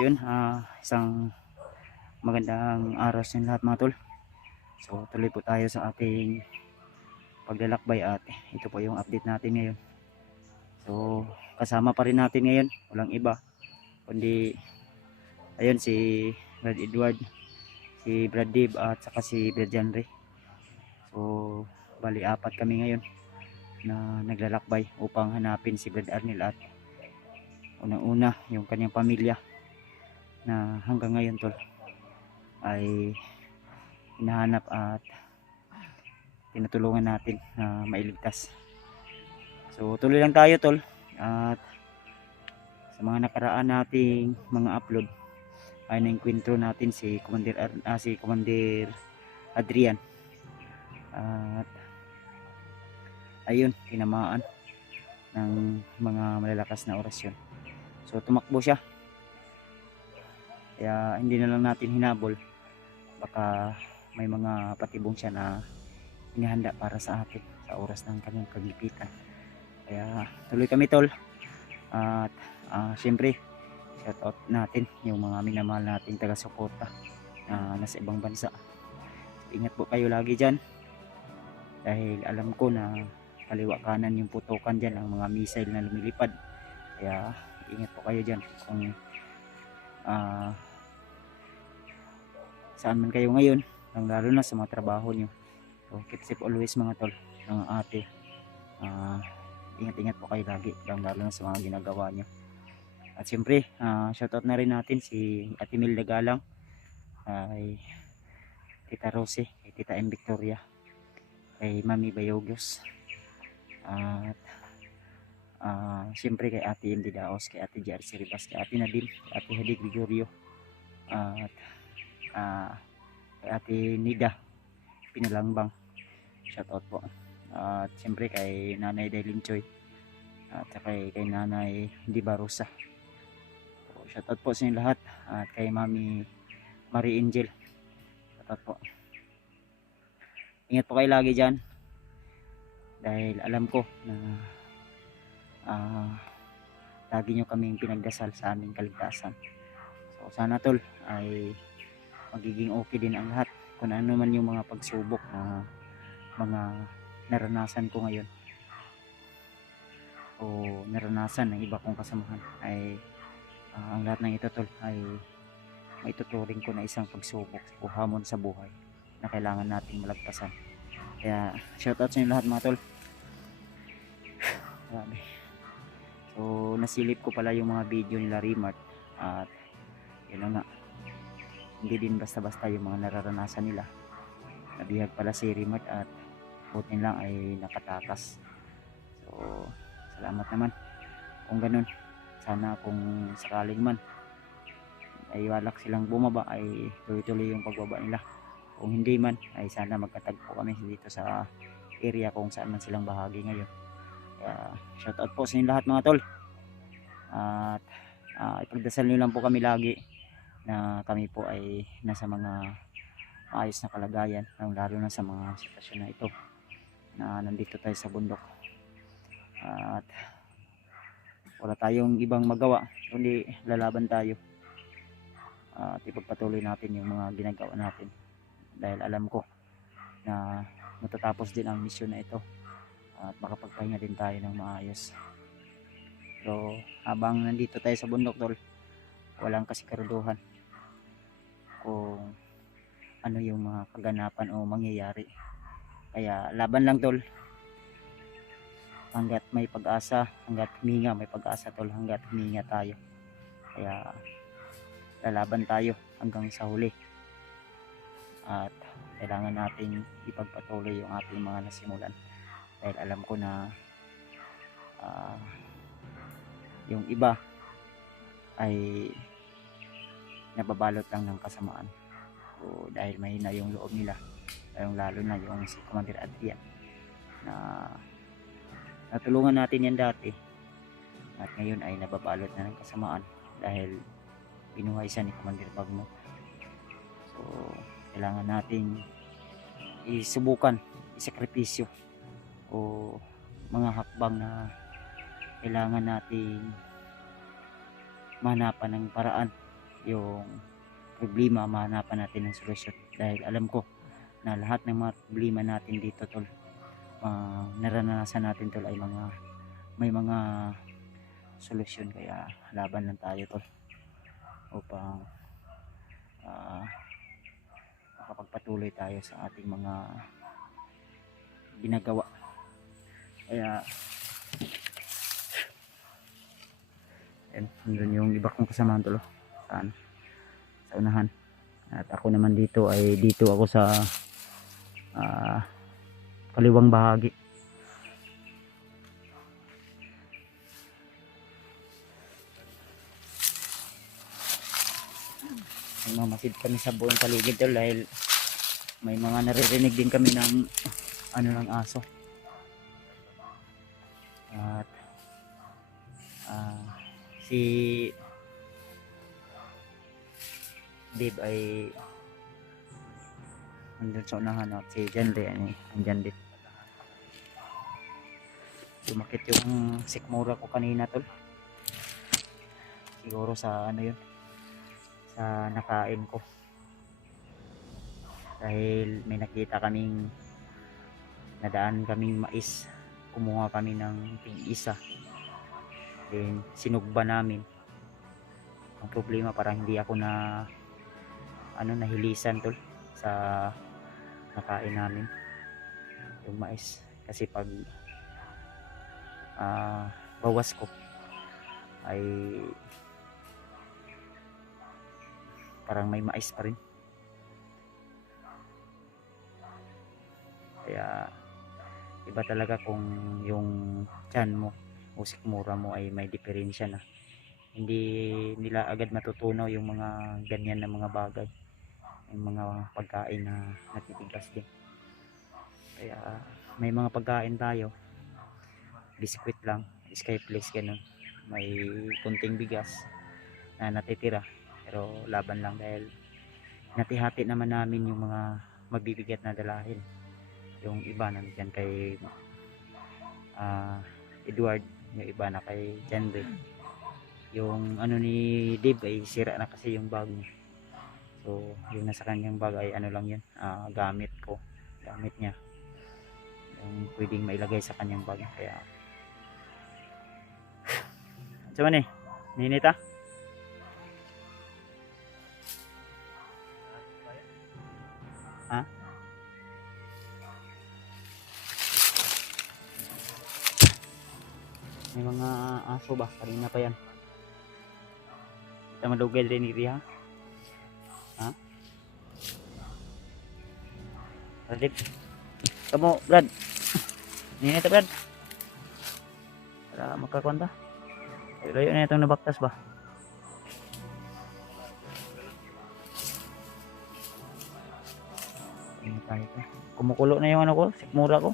yun, isang magandang araw sa lahat mga tol. So tuloy po tayo sa ating paglalakbay at ito po yung update natin ngayon. So kasama pa rin natin ngayon, walang iba kundi ayun si Brad Edward, si Brad Dave at saka si Brad Janre. So bali apat kami ngayon na naglalakbay upang hanapin si Brad Arnel at unang-una yung kanyang pamilya na hanggang ngayon tol ay hinahanap at tinutulungan natin na mailigtas. So tuloy lang tayo tol, at sa mga nakaraan nating mga upload ay nainkwentro natin si Commander Adrian at ayun, tinamaan ng mga malalakas na orasyon. So tumakbo siya, kaya hindi na lang natin hinabol, baka may mga patibong siya na inihanda para sa atin sa oras ng kanyang kagipitan. Kaya tuloy kami tol, at syempre shout out natin yung mga minamahal nating taga-suporta na nasa ibang bansa. Ingat po kayo lagi dyan, dahil alam ko na kaliwa kanan yung putukan dyan ang mga missile na lumilipad. Kaya ingat po kayo dyan kung saan man kayo ngayon, lalo na sa mga trabaho nyo. So keep safe always mga tol, mga ate. Ingat-ingat po kayo lagi, lalo na sa mga ginagawa nyo. At siyempre shoutout na rin natin si Ate Milda Galang, kay Tita Rose, kay Tita M. Victoria, kay Mami Bayogos, at siyempre kay Ate M. Didaos, kay Ate JRC Ribas, kay Ate Nadim, kay Ate Hedi Gregorio, at kay Ate Nida Pinalangbang, shoutout po. At siyempre kay Nanay Dailin Choy, at kay Nanay Di Barosa. So, shoutout po sa inyo lahat, at kay Mami Marie Angel, shoutout po. Ingat po kayo lagi dyan, dahil alam ko na lagi nyo kaming pinagdasal sa aming kaligtasan. So sana tol ay magiging okay din ang lahat, kung ano man yung mga pagsubok na mga naranasan ko ngayon o naranasan ng iba kong kasamahan, ay ang lahat ng ito tol ay maituturing ko na isang pagsubok o hamon sa buhay na kailangan nating malagpasan. Kaya shoutout sa inyo lahat mga tol. Grabe. So nasilip ko pala yung mga video nila Rimart, at yun na nga, hindi din basta-basta yung mga nararanasan nila. Nabihag pala si Rimart at buti lang ay nakatakas. So salamat naman kung ganun. Sana kung sakaling man ay walak silang bumaba, ay tuloy-tuloy yung pagbaba nila. Kung hindi man ay sana magkatagpo kami dito sa area kung saan man silang bahagi ngayon. Kaya shoutout po sa inyo lahat mga tol, at ipagdasal nyo lang po kami lagi na kami po ay nasa mga ayos na kalagayan, lalo na sa mga sitwasyon na ito na nandito tayo sa bundok, at wala tayong ibang magawa kundi lalaban tayo at ipagpatuloy natin yung mga ginagawa natin, dahil alam ko na matatapos din ang misyon na ito at makapagpahinga din tayo ng maayos. So habang nandito tayo sa bundok tol, walang kasiguraduhan kung ano yung mga kaganapan o mangyayari. Kaya laban lang tol, hanggat may pag-asa, hanggat huminga may pag-asa tol, hanggat huminga tayo. Kaya lalaban tayo hanggang sa huli, at kailangan nating ipagpatuloy yung ating mga nasimulan, dahil alam ko na yung iba ay nababalot lang ng kasamaan, o dahil mahina yung loob nila, lalo na yung si Commander Adrian na natulungan natin yan dati, at ngayon ay nababalot na ng kasamaan dahil binuhay siya ni Commander Bagno. So kailangan nating isubukan, isakripisyo o mga hakbang na kailangan nating mahanapan ng paraan yung problema, mahanapan natin ng solusyon. Dahil alam ko na lahat ng mga problema natin dito tol, naranasan natin tol, ay may mga solusyon. Kaya laban lang tayo tol upang makapagpatuloy tayo sa ating mga ginagawa. Kaya nandun yung iba kong kasamahan tol sa unahan, at ako naman dito ako sa kaliwang bahagi. Mamasid kami sa buong paligid tol, dahil may mga naririnig din kami ng ng aso. At si Dave ay andun sa unahan, at si Jandy andyan din. Sumakit yung sikmura ko kanina tol, siguro sa yun, sa nakain ko, dahil may nakita kaming nadaan kaming mais, kumuha kami ng tig-isa, then sinugba namin. Ang problema, parang hindi ako nahilisan tol sa nakain namin yung mais, kasi pag bawas ko ay parang may mais pa rin. Kaya iba talaga kung yung tiyan mo o sikmura mo ay may diferensya na. Hindi nila agad matutunaw yung mga ganyan na mga bagay, yung mga pagkain na natitigas din. Kaya may mga pagkain tayo, biskwit lang, skyflakes, ganun, may kunting bigas na natitira, pero laban lang, dahil natihati naman namin yung mga mabibigat na dalahin. Yung iba nandiyan kay Edward, yung iba na kay Henry. Yung ni Dave ay sira na kasi yung bag niya, so yung nasa kanyang bag ay lang yun, gamit niya, yung pwedeng mailagay sa kanyang bag. Kaya cuman ninita may mga aso ba kanina pa yan, kita malugay din ni Riha. Radit kamu Brad, ninita Brad, para makakonta layo na itong nabaktas ba. Ini tayo to, kumukulo na yung ko, sikmura ko.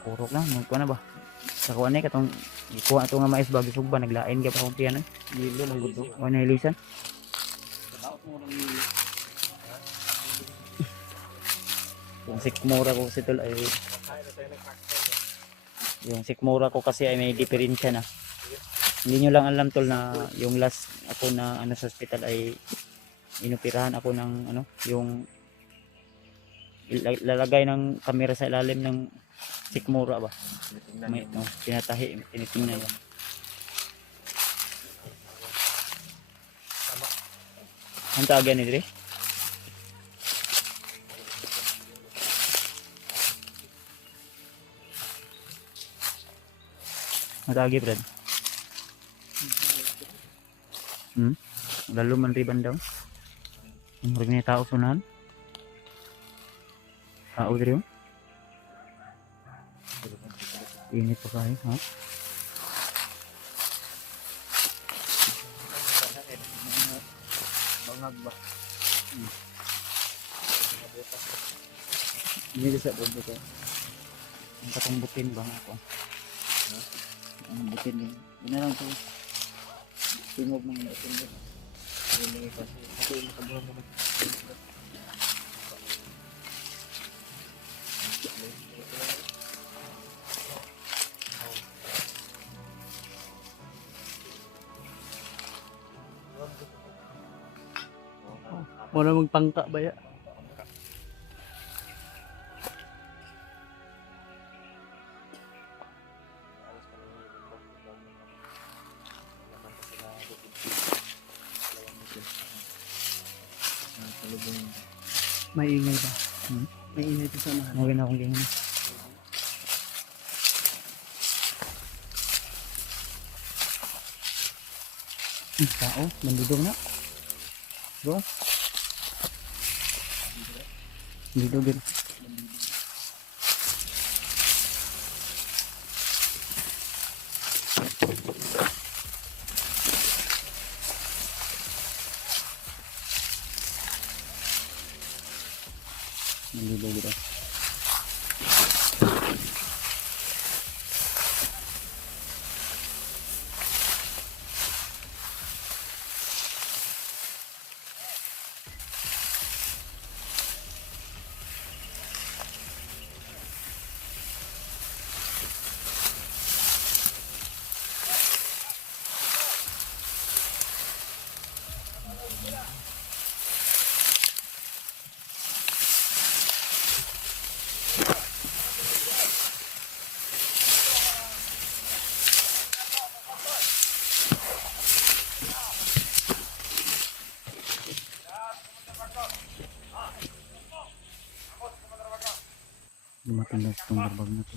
Purok lang, magkuha na ba sa kuha na katong ikuha ito nga mais bago sugba, naglain ka pa kung piyan dilo lang gusto o nahilisan. Yung sikmura ko kasi tol ay may diferensya na. Hindi nyo lang alam tol na yung last ako na sa hospital ay inoperahan ako ng yung lalagay ng kamera sa ilalim ng sikmura ba, may tinatahi, tinitingnan yan. Ang taga ni dire matagi Brad. Lalo man riban daw yung rin na tao sunan tao dire init pa kayo ha. Bangag ba ini bisa bobo ko ang katong butin ba ako ang butin din ina lang to tingog mga butin din ini kasi ako yung makabuhan naman. Muna magpangka ba ya? May ingay ba? May ingay ito sa unahan. Okay na akong ganyan. Tao, mandudog na. Bro. Mandudog yun. Mandudog yun. Dumating na itong barbag na to.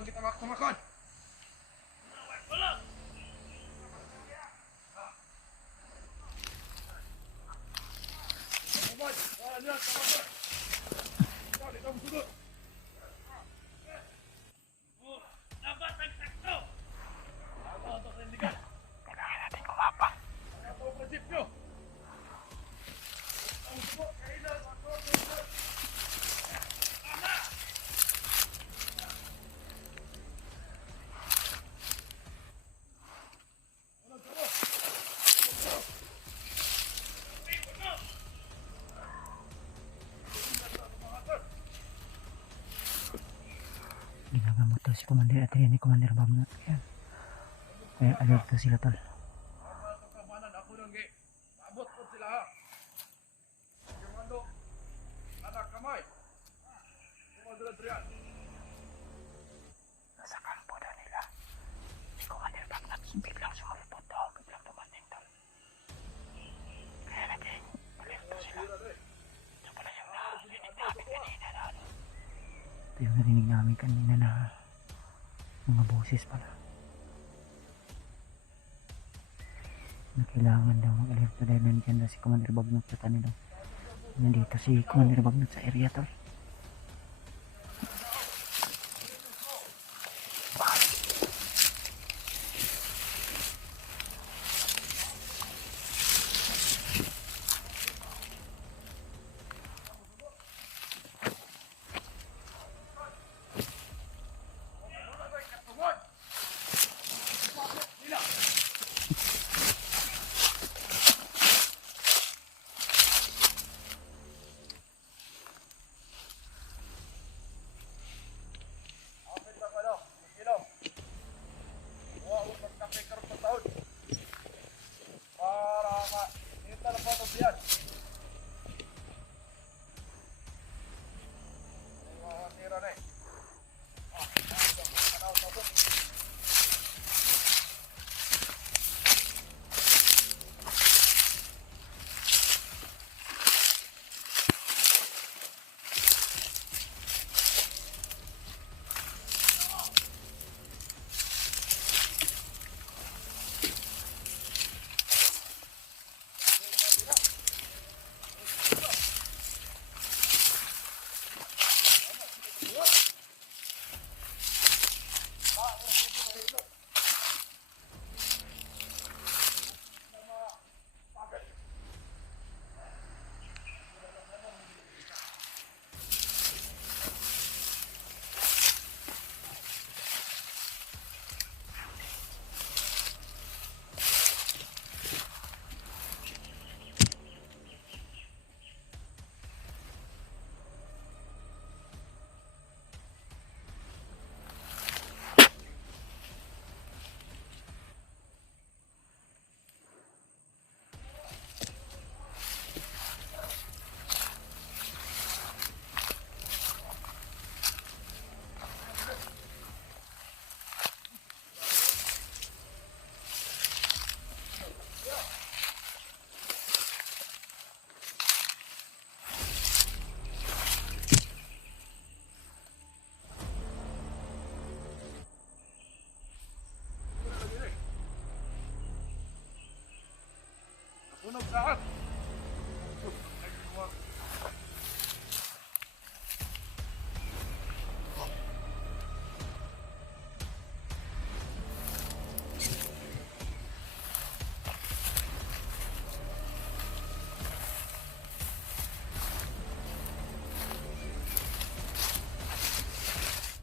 Kita makan. Ginagamot daw si Commander at yan ni Commander Bagnot. Ayan. Kaya alert daw sila tol. Nasa kampo na nila. Si Commander Bagnot biglang sumalpot daw. Biglang dumating tol. Kaya naging alert daw sila. Ito pala yung narinig namin kanina na ano. Ito yung narinig namin kanina na mga boses pala. Na kailangan daw mag-alert na dahil nandiyan na si Commander Bagnot sa kanila. Nandito si Commander Bagnot sa area tol. lahat. Ay,